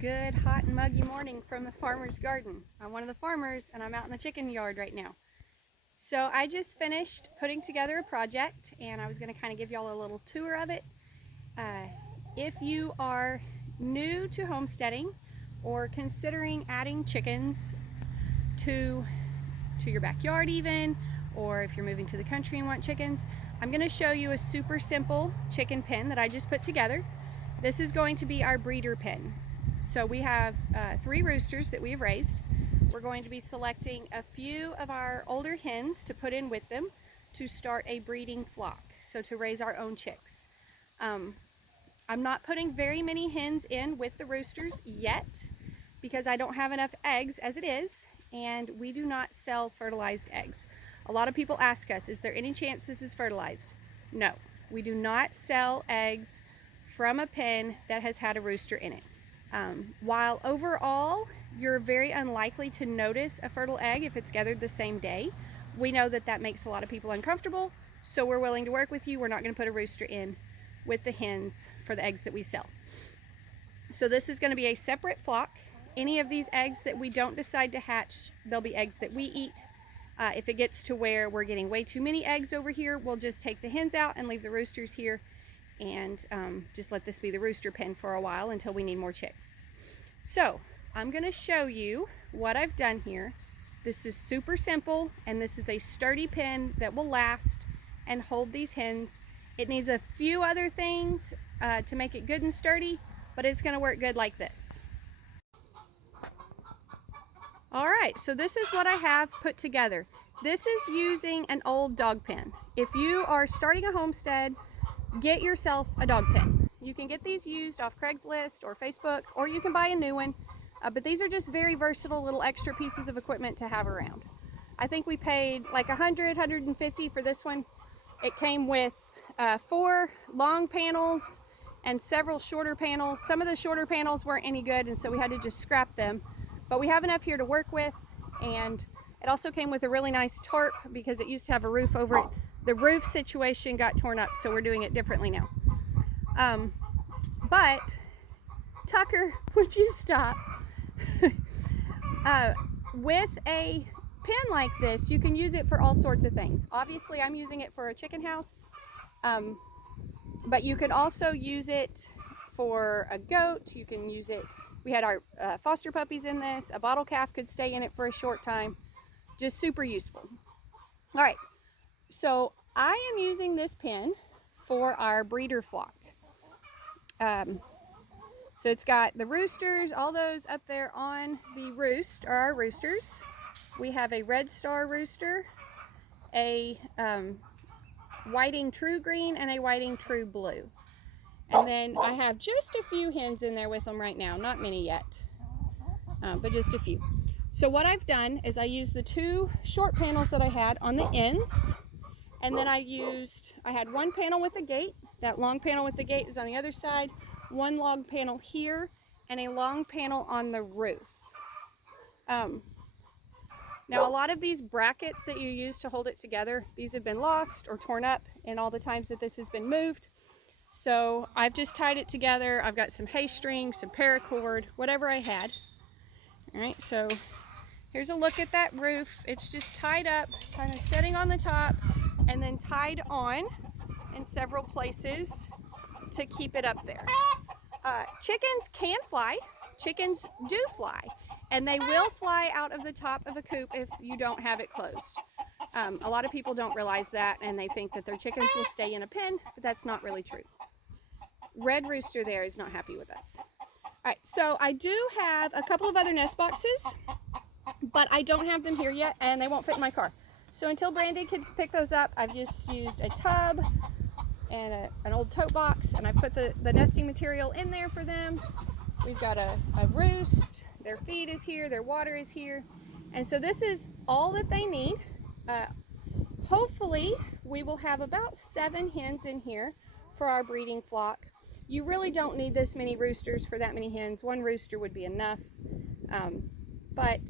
good hot and muggy morning from the farmer's garden. I'm one of the farmers and I'm out in the chicken yard right now. So I just finished putting together a project and I was going to kind of give y'all a little tour of it. If you are new to homesteading or considering adding chickens to your backyard even, or if you're moving to the country and want chickens, I'm going to show you a super simple chicken pen that I just put together. This is going to be our breeder pen. So we have 3 roosters that we have raised. We're going to be selecting a few of our older hens to put in with them to start a breeding flock, so to raise our own chicks. I'm not putting very many hens in with the roosters yet because I don't have enough eggs as it is, and we do not sell fertilized eggs. A lot of people ask us, is there any chance this is fertilized? No, we do not sell eggs from a pen that has had a rooster in it. While overall you're very unlikely to notice a fertile egg if it's gathered the same day, we know that that makes a lot of people uncomfortable, so we're willing to work with you. We're not going to put a rooster in with the hens for the eggs that we sell. So this is going to be a separate flock. Any of these eggs that we don't decide to hatch, they'll be eggs that we eat. If it gets to where we're getting way too many eggs over here, we'll just take the hens out and leave the roosters here and just let this be the rooster pen for a while until we need more chicks. So I'm going to show you what I've done here. This is super simple, and this is a sturdy pen that will last and hold these hens. It needs a few other things to make it good and sturdy, but it's going to work good like this. Alright, so this is what I have put together. This is using an old dog pen. If you are starting a homestead, get yourself a dog pen. You can get these used off Craigslist or Facebook, or you can buy a new one. But these are just very versatile little extra pieces of equipment to have around. I think we paid like $100, $150 for this one. It came with 4 long panels and several shorter panels. Some of the shorter panels weren't any good, and so we had to just scrap them. But we have enough here to work with, and it also came with a really nice tarp because it used to have a roof over it. The roof situation got torn up, so we're doing it differently now. But Tucker, would you stop? With a pen like this, you can use it for all sorts of things. Obviously, I'm using it for a chicken house, but you could also use it for a goat. You can use it. We had our foster puppies in this. A bottle calf could stay in it for a short time. Just super useful. All right, so I am using this pen for our breeder flock. So it's got the roosters, all those up there on the roost are our roosters. We have a red star rooster, a whiting true green, and a whiting true blue. And then I have just a few hens in there with them right now, not many yet, but just a few. So what I've done is I used the 2 short panels that I had on the ends, and then I had one panel with a gate. That long panel with the gate is on the other side, one long panel here, and a long panel on the roof. Now a lot of these brackets that you use to hold it together, these have been lost or torn up in all the times that this has been moved. So I've just tied it together. I've got some hay string, some paracord, whatever I had. All right, so here's a look at that roof. It's just tied up, kind of sitting on the top, and then tied on in several places to keep it up there. Chickens can fly. Chickens do fly, and they will fly out of the top of a coop if you don't have it closed. A lot of people don't realize that, and they think that their chickens will stay in a pen, but that's not really true. Red rooster there is not happy with us. All right, so I do have a couple of other nest boxes, but I don't have them here yet, and they won't fit in my car. So until Brandy can pick those up, I've just used a tub and an old tote box, and I put the nesting material in there for them. We've got a roost, their feed is here, their water is here, and so this is all that they need. Hopefully we will have about 7 hens in here for our breeding flock. You really don't need this many roosters for that many hens. 1 rooster would be enough, but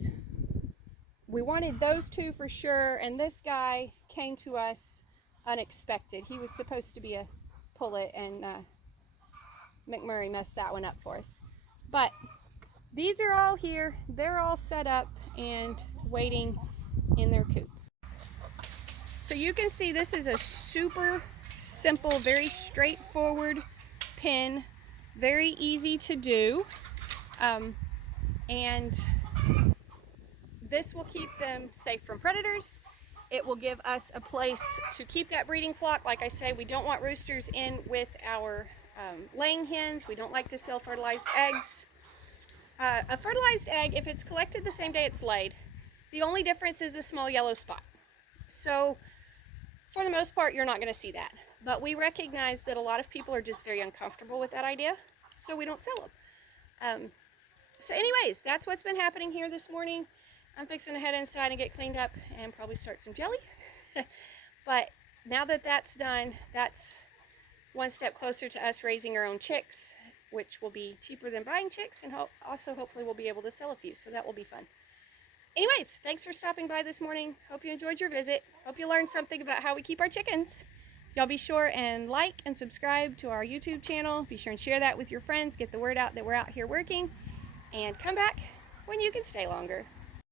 we wanted those 2 for sure, and this guy came to us unexpected. He was supposed to be a pullet, and McMurray messed that one up for us. But these are all here. They're all set up and waiting in their coop. So you can see this is a super simple, very straightforward pen, very easy to do, and this will keep them safe from predators. It will give us a place to keep that breeding flock. Like I say, we don't want roosters in with our laying hens. We don't like to sell fertilized eggs. A fertilized egg, if it's collected the same day it's laid, the only difference is a small yellow spot. So for the most part, you're not going to see that. But we recognize that a lot of people are just very uncomfortable with that idea, so we don't sell them. So anyways, that's what's been happening here this morning. I'm fixing to head inside and get cleaned up and probably start some jelly. But now that that's done, that's one step closer to us raising our own chicks, which will be cheaper than buying chicks, and also hopefully we'll be able to sell a few, so that will be fun. Anyways, thanks for stopping by this morning. Hope you enjoyed your visit. Hope you learned something about how we keep our chickens. Y'all be sure and like and subscribe to our YouTube channel. Be sure and share that with your friends. Get the word out that we're out here working. And come back when you can stay longer.